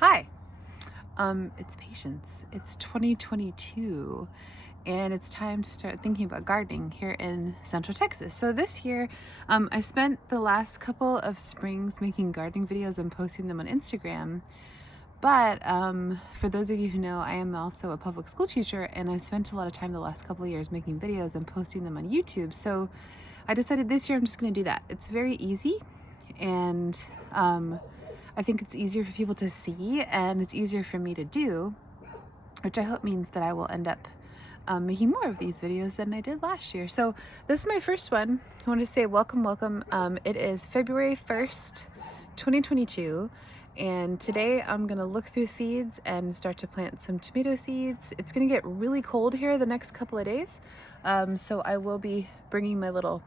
Hi, it's Patience. It's 2022 and it's time to start thinking about gardening here in Central Texas. So this year, I spent the last couple of springs making gardening videos and posting them on Instagram. But for those of you who know, I am also a public school teacher and I've spent a lot of time the last couple of years making videos and posting them on YouTube. So I decided this year I'm just going to do that. It's very easy and I think it's easier for people to see and it's easier for me to do, which I hope means that I will end up making more of these videos than I did last year. So this is my first one. I want to say welcome. It is February 1st, 2022. And today I'm going to look through seeds and start to plant some tomato seeds. It's going to get really cold here the next couple of days. So I will be bringing my little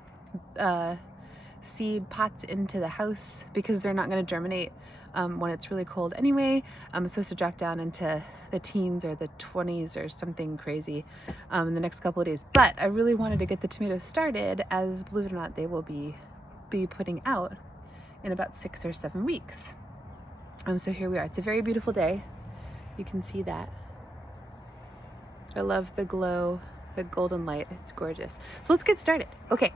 seed pots into the house because they're not going to germinate when it's really cold anyway. It's supposed to drop down into the teens or the 20s or something crazy in the next couple of days. But I really wanted to get the tomatoes started, as believe it or not, they will be putting out in about 6 or 7 weeks. So here we are. It's a very beautiful day. You can see that. I love the glow, the golden light. It's gorgeous. So let's get started. Okay.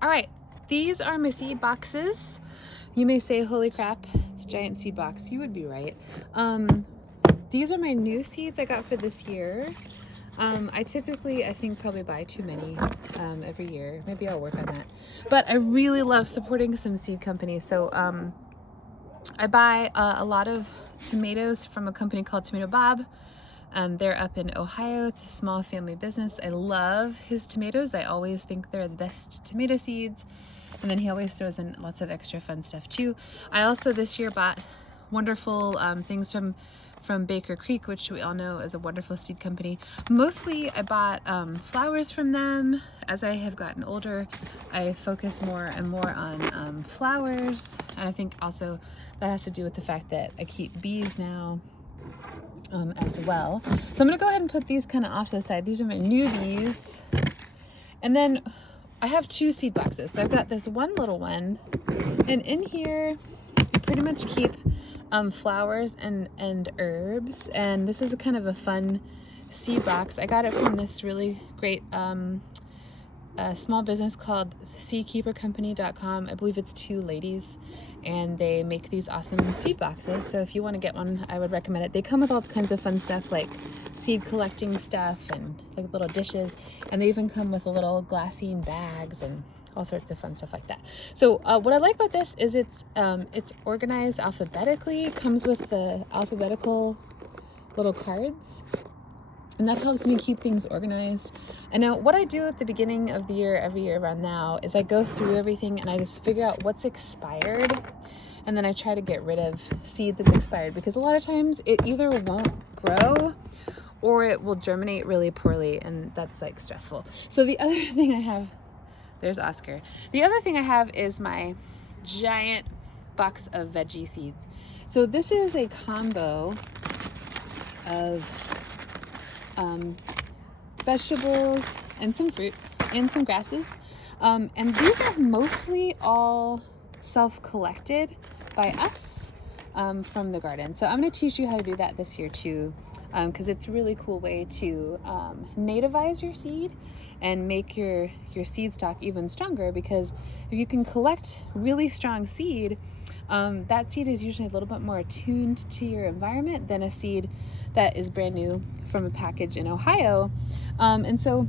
All right. These are my seed boxes. You may say, holy crap, it's a giant seed box. You would be right. These are my new seeds I got for this year. I typically, I think, probably buy too many every year. Maybe I'll work on that. But I really love supporting some seed companies. So I buy a lot of tomatoes from a company called Tomato Bob. They're up in Ohio. It's a small family business. I love his tomatoes. I always think they're the best tomato seeds. And then he always throws in lots of extra fun stuff too. I also this year bought wonderful things from Baker Creek, which we all know is a wonderful seed company. Mostly I bought flowers from them. As I have gotten older, I focus more and more on flowers. And I think also that has to do with the fact that I keep bees now as well. So I'm gonna go ahead and put these kind of off to the side. These are my newbies. And then I have 2 seed boxes. So I've got this one little one, and in here I pretty much keep flowers and herbs. And this is a kind of a fun seed box. I got it from this really great small business called seedkeepercompany.com. I believe it's 2 ladies, and they make these awesome seed boxes. So if you want to get one, I would recommend it. They come with all kinds of fun stuff like seed collecting stuff and like little dishes, and they even come with a little glassine bags and all sorts of fun stuff like that. So what I like about this is it's organized alphabetically. It comes with the alphabetical little cards, and that helps me keep things organized. And now what I do at the beginning of the year, every year around now, is I go through everything and I just figure out what's expired. And then I try to get rid of seed that's expired, because a lot of times it either won't grow or it will germinate really poorly, and that's like stressful. So the other thing I have, there's Oscar. The other thing I have is my giant box of veggie seeds. So this is a combo of vegetables and some fruit and some grasses. And these are mostly all self-collected by us from the garden. So I'm going to teach you how to do that this year too, because it's a really cool way to nativize your seed and make your seed stock even stronger. Because if you can collect really strong seed, that seed is usually a little bit more attuned to your environment than a seed that is brand new from a package in Ohio. And so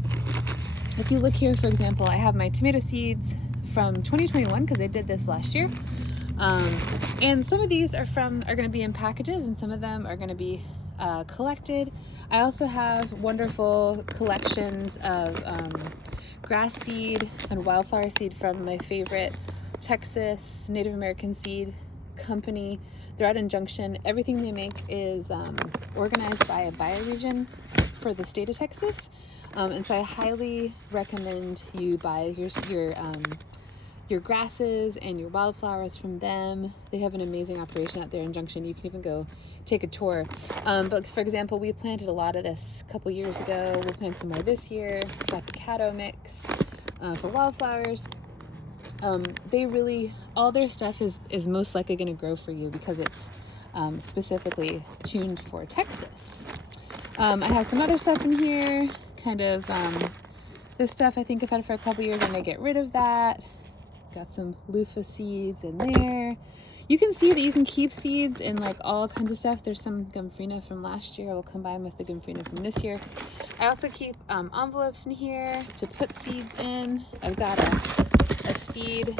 if you look here, for example, I have my tomato seeds from 2021 because I did this last year. And some of these are going to be in packages, and some of them are going to be collected. I also have wonderful collections of grass seed and wildflower seed from my favorite Texas Native American seed company. They're out in Junction. Everything they make is organized by a bioregion for the state of Texas. And so I highly recommend you buy your grasses and your wildflowers from them. They have an amazing operation out there in Junction. You can even go take a tour. But for example, we planted a lot of this a couple years ago. We'll plant some more this year. Got the Caddo mix for wildflowers. They really, all their stuff is most likely going to grow for you because it's specifically tuned for Texas. I have some other stuff in here, kind of this stuff I think I've had for a couple years. I may get rid of that. Got some loofah seeds in there. You can see that you can keep seeds in like all kinds of stuff. There's some Gomphrena from last year. I will combine with the Gomphrena from this year. I also keep envelopes in here to put seeds in. I've got a seed,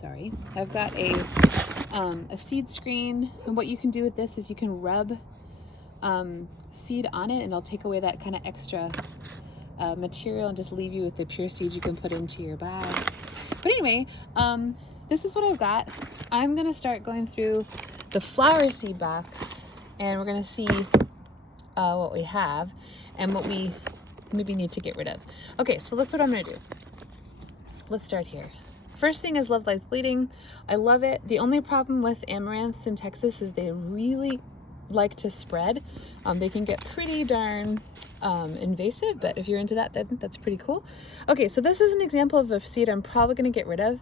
sorry. I've got a seed screen. And what you can do with this is you can rub seed on it and it'll take away that kind of extra material and just leave you with the pure seeds you can put into your bags. But anyway, this is what I've got. I'm gonna start going through the flower seed box and we're gonna see what we have and what we maybe need to get rid of. Okay, so that's what I'm gonna do. Let's start here. First thing is Love Lies Bleeding. I love it. The only problem with amaranths in Texas is they really like to spread. They can get pretty darn invasive, but if you're into that, then that's pretty cool. Okay, so this is an example of a seed I'm probably gonna get rid of.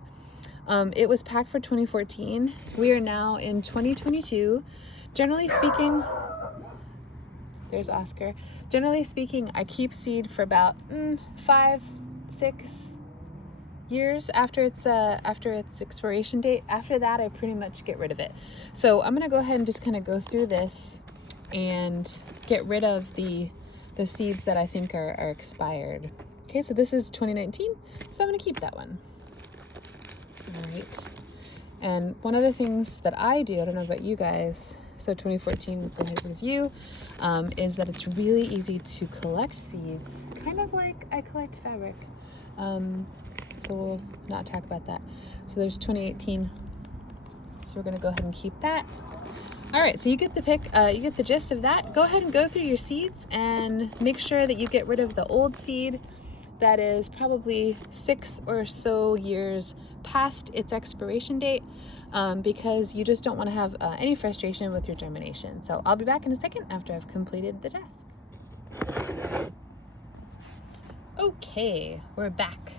It was packed for 2014. We are now in 2022. Generally speaking, there's Oscar. Generally speaking, I keep seed for about 5, 6 years after its expiration date. After that, I pretty much get rid of it. So I'm gonna go ahead and just kind of go through this and get rid of the seeds that I think are expired. Okay, so this is 2019, so I'm gonna keep that one. All right, and one of the things that I do, I don't know about you guys, so 2014 go ahead review, is that it's really easy to collect seeds, kind of like I collect fabric. So we'll not talk about that. So there's 2018. So we're gonna go ahead and keep that. All right, so you get you get the gist of that. Go ahead and go through your seeds and make sure that you get rid of the old seed that is probably 6 or so years past its expiration date, because you just don't want to have any frustration with your germination. So I'll be back in a second after I've completed the task. Okay, we're back.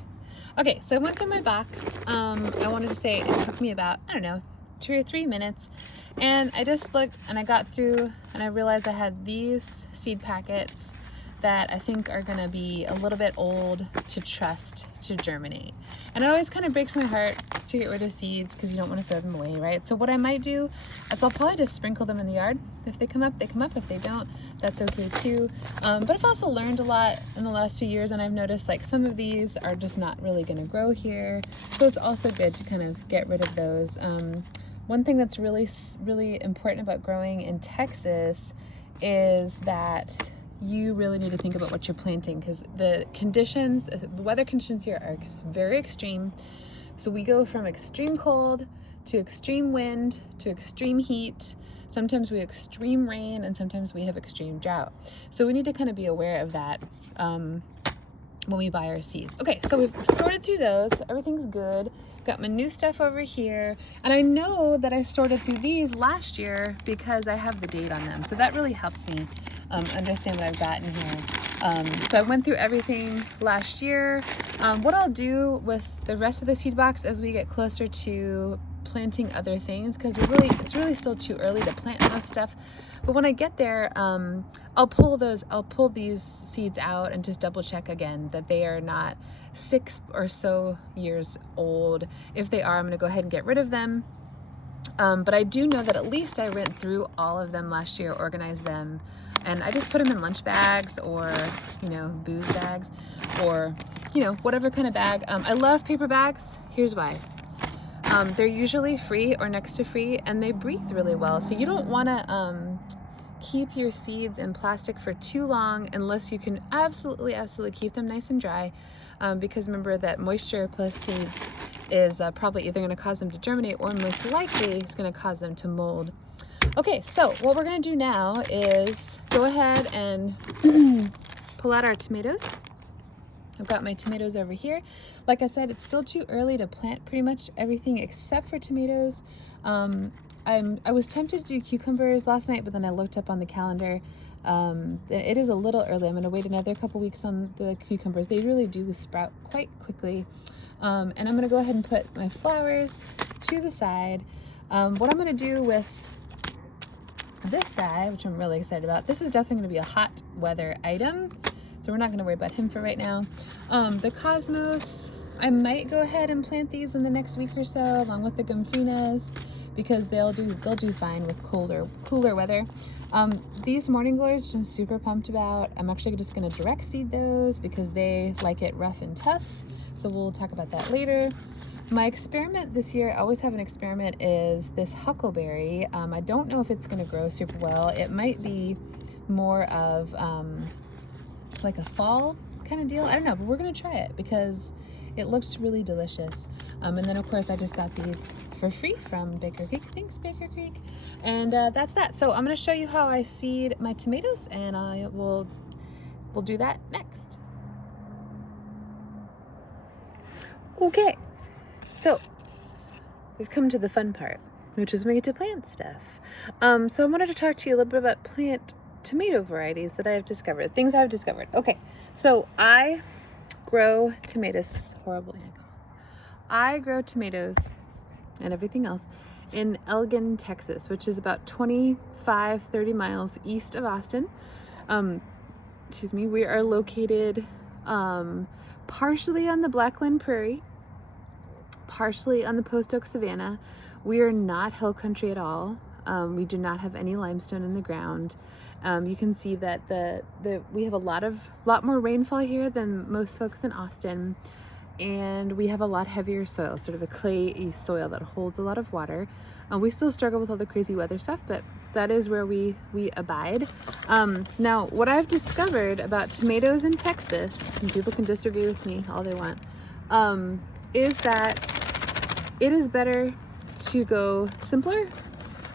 Okay, so I went through my box. I wanted to say it took me about, I don't know, 2 or 3 minutes. And I just looked and I got through and I realized I had these seed packets that I think are gonna be a little bit old to trust to germinate. And it always kind of breaks my heart to get rid of seeds because you don't want to throw them away, right? So what I might do is I'll probably just sprinkle them in the yard. If they come up, they come up. If they don't, that's okay too. But I've also learned a lot in the last few years, and I've noticed like some of these are just not really gonna grow here. So it's also good to kind of get rid of those. One thing that's really important about growing in Texas is that you really need to think about what you're planting, because the weather conditions here are very extreme. So we go from extreme cold to extreme wind to extreme heat. Sometimes we have extreme rain and sometimes we have extreme drought. So we need to kind of be aware of that when we buy our seeds. Okay, so we've sorted through those. Everything's good. Got my new stuff over here. And I know that I sorted through these last year because I have the date on them. So that really helps me understand what I've got in here. So I went through everything last year. What I'll do with the rest of the seed box as we get closer to planting other things, because it's really still too early to plant most stuff. But when I get there, I'll pull these seeds out and just double check again that they are not 6 or so years old. If they are, I'm gonna go ahead and get rid of them. But I do know that at least I went through all of them last year, organized them, and I just put them in lunch bags or, booze bags or, whatever kind of bag. I love paper bags. Here's why. They're usually free or next to free, and they breathe really well. So you don't want to keep your seeds in plastic for too long unless you can absolutely keep them nice and dry, because remember that moisture plus seeds is probably either going to cause them to germinate or most likely it's going to cause them to mold. Okay, so what we're going to do now is go ahead and pull out our tomatoes. I've got my tomatoes over here. Like I said, it's still too early to plant pretty much everything except for tomatoes. I was tempted to do cucumbers last night, but then I looked up on the calendar. It is a little early. I'm going to wait another couple weeks on the cucumbers. They really do sprout quite quickly. And I'm going to go ahead and put my flowers to the side. What I'm going to do with this guy, which I'm really excited about, this is definitely going to be a hot weather item, so we're not going to worry about him for right now. The Cosmos, I might go ahead and plant these in the next week or so, along with the Gomphrenias, because they'll do fine with cooler weather. These Morning Glories, which I'm super pumped about, I'm actually just going to direct seed those because they like it rough and tough, so we'll talk about that later. My experiment this year, I always have an experiment, is this huckleberry. I don't know if it's going to grow super well. It might be more of like a fall kind of deal. I don't know, but we're going to try it because it looks really delicious. And then of course I just got these for free from Baker Creek. Thanks, Baker Creek. And that's that. So I'm going to show you how I seed my tomatoes, and we'll do that next. Okay. So we've come to the fun part, which is when we get to plant stuff. So I wanted to talk to you a little bit about plant tomato varieties that I have discovered, things I've discovered. Okay, so I grow tomatoes. This is horrible. I grow tomatoes and everything else in Elgin, Texas, which is about 25-30 miles east of Austin. Excuse me. We are located partially on the Blackland Prairie, partially on the Post Oak Savanna. We are not hill country at all. We do not have any limestone in the ground. You can see that we have a lot more rainfall here than most folks in Austin, and we have a lot heavier soil, sort of a clayey soil that holds a lot of water. We still struggle with all the crazy weather stuff, but that is where we abide. Now, what I've discovered about tomatoes in Texas, and people can disagree with me all they want, is that it is better to go simpler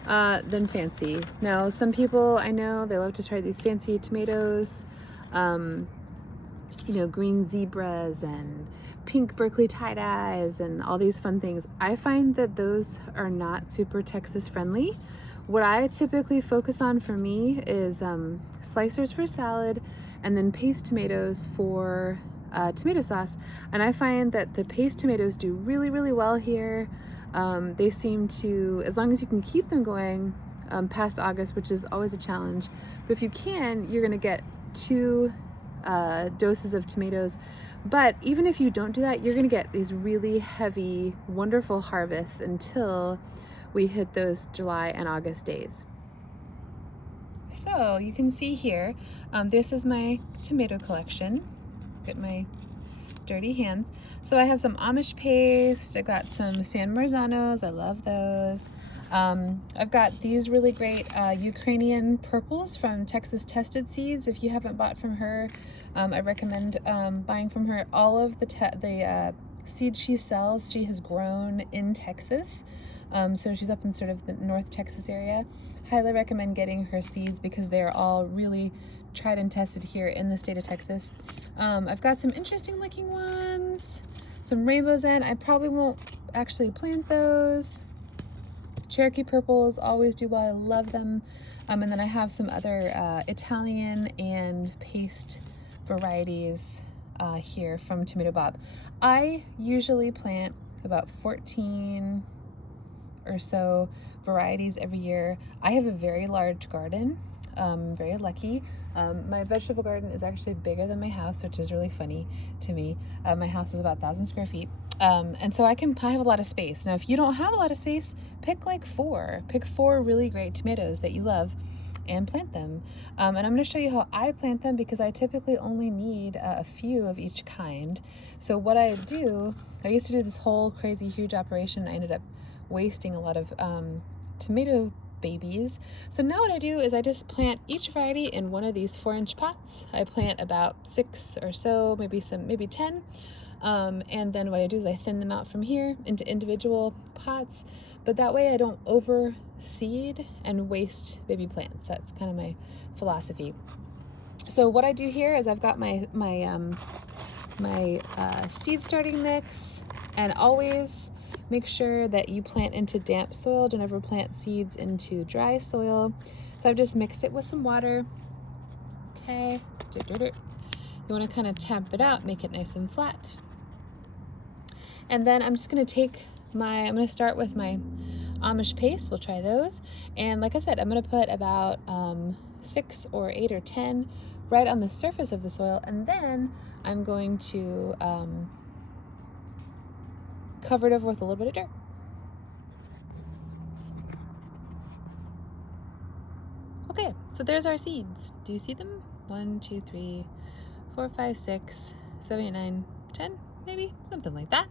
than fancy. Now, some people I know, they love to try these fancy tomatoes, you know, green zebras and pink Berkeley tie-dyes and all these fun things. I find that those are not super Texas friendly. What I typically focus on for me is slicers for salad, and then paste tomatoes for tomato sauce. And I find that the paste tomatoes do really, really well here. They seem to, as long as you can keep them going past August, which is always a challenge, but if you can, you're gonna get 2 doses of tomatoes. But even if you don't do that, you're gonna get these really heavy, wonderful harvests until we hit those July and August days. So you can see here, this is my tomato collection. Look at my dirty hands. So I have some Amish paste, I got some San Marzanos, I love those. I've got these really great Ukrainian purples from Texas Tested Seeds. If you haven't bought from her, I recommend buying from her. All of the seeds she sells, she has grown in Texas. So she's up in sort of the North Texas area. Highly recommend getting her seeds because they're all really tried and tested here in the state of Texas. I've got some interesting looking ones, some rainbows in. I probably won't actually plant those. Cherokee purples always do well, I love them. And then I have some other Italian and paste varieties here from Tomato Bob. I usually plant about 14 or so varieties every year. I have a very large garden, very lucky. My vegetable garden is actually bigger than my house, which is really funny to me. My house is about 1,000 square feet. And so I have a lot of space. Now, if you don't have a lot of space, pick like 4. Pick 4 really great tomatoes that you love and plant them. And I'm going to show you how I plant them because I typically only need a few of each kind. So what I do, I used to do this whole crazy huge operation. I ended up wasting a lot of tomato babies. So now what I do is I just plant each variety in one of these 4-inch pots. I plant about 6 or so, maybe 10. And then what I do is I thin them out from here into individual pots, but that way I don't overseed and waste baby plants. That's kind of my philosophy. So what I do here is I've got my seed starting mix, and always make sure that you plant into damp soil. Don't ever plant seeds into dry soil. So I've just mixed it with some water. Okay, you want to kind of tamp it out, make it nice and flat. And then I'm just going to take I'm going to start with my Amish paste, we'll try those. And like I said, I'm gonna put about 6 or 8 or 10 right on the surface of the soil, and then I'm going to cover it over with a little bit of dirt. Okay, so there's our seeds. Do you see them? 1, 2, 3, 4, 5, 6, 7, 8, 9, 10, maybe, something like that.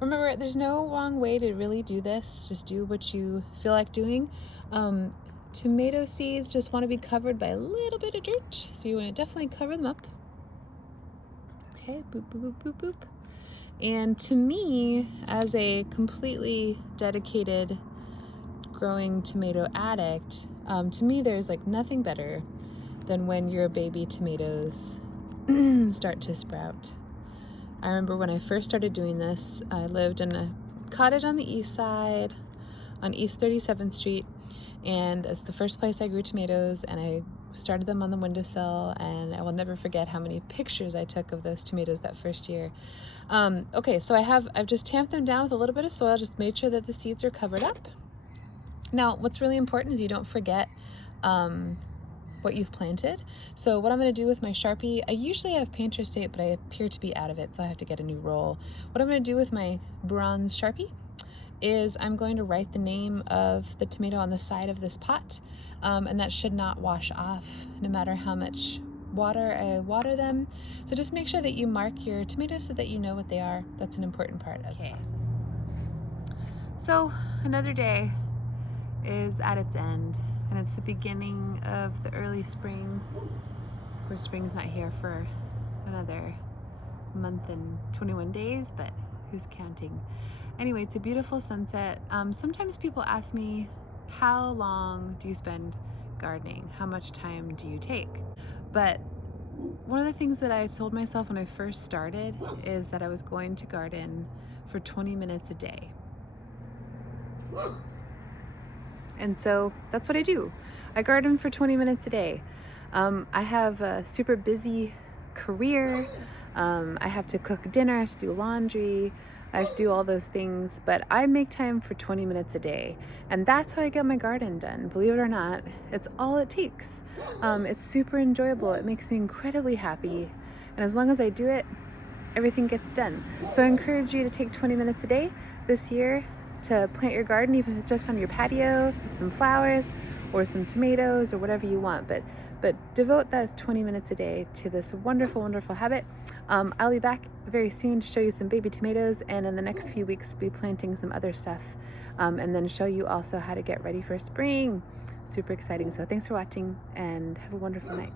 Remember, there's no wrong way to really do this. Just do what you feel like doing. Tomato seeds just want to be covered by a little bit of dirt, so you want to definitely cover them up. Okay, boop, boop, boop, boop, boop. And to me, as a completely dedicated growing tomato addict, to me there's like nothing better than when your baby tomatoes start to sprout. I remember when I first started doing this, I lived in a cottage on the east side, on East 37th Street, and it's the first place I grew tomatoes, and I started them on the windowsill, and I will never forget how many pictures I took of those tomatoes that first year. Okay, so I've just tamped them down with a little bit of soil, just made sure that the seeds are covered up. Now, what's really important is you don't forget what you've planted. So what I'm going to do with my Sharpie, I usually have painter's tape, but I appear to be out of it, so I have to get a new roll. What I'm going to do with my bronze Sharpie is I'm going to write the name of the tomato on the side of this pot, and that should not wash off no matter how much water I water them. So just make sure that you mark your tomatoes so that you know what they are. That's an important part of it. So another day is at its end, and it's the beginning of the early spring. Of course, spring's not here for another month and 21 days, but who's counting? Anyway, it's a beautiful sunset. Sometimes people ask me, how long do you spend gardening? How much time do you take? But one of the things that I told myself when I first started is that I was going to garden for 20 minutes a day. And so that's what I do. I garden for 20 minutes a day. I have a super busy career. I have to cook dinner, I have to do laundry, I have to do all those things, but I make time for 20 minutes a day. And that's how I get my garden done. Believe it or not, it's all it takes. It's super enjoyable. It makes me incredibly happy. And as long as I do it, everything gets done. So I encourage you to take 20 minutes a day this year to plant your garden, even if it's just on your patio, just some flowers or some tomatoes or whatever you want, but devote that 20 minutes a day to this wonderful, wonderful habit. I'll be back very soon to show you some baby tomatoes, and in the next few weeks be planting some other stuff, and then show you also how to get ready for spring. Super exciting. So thanks for watching, and have a wonderful night.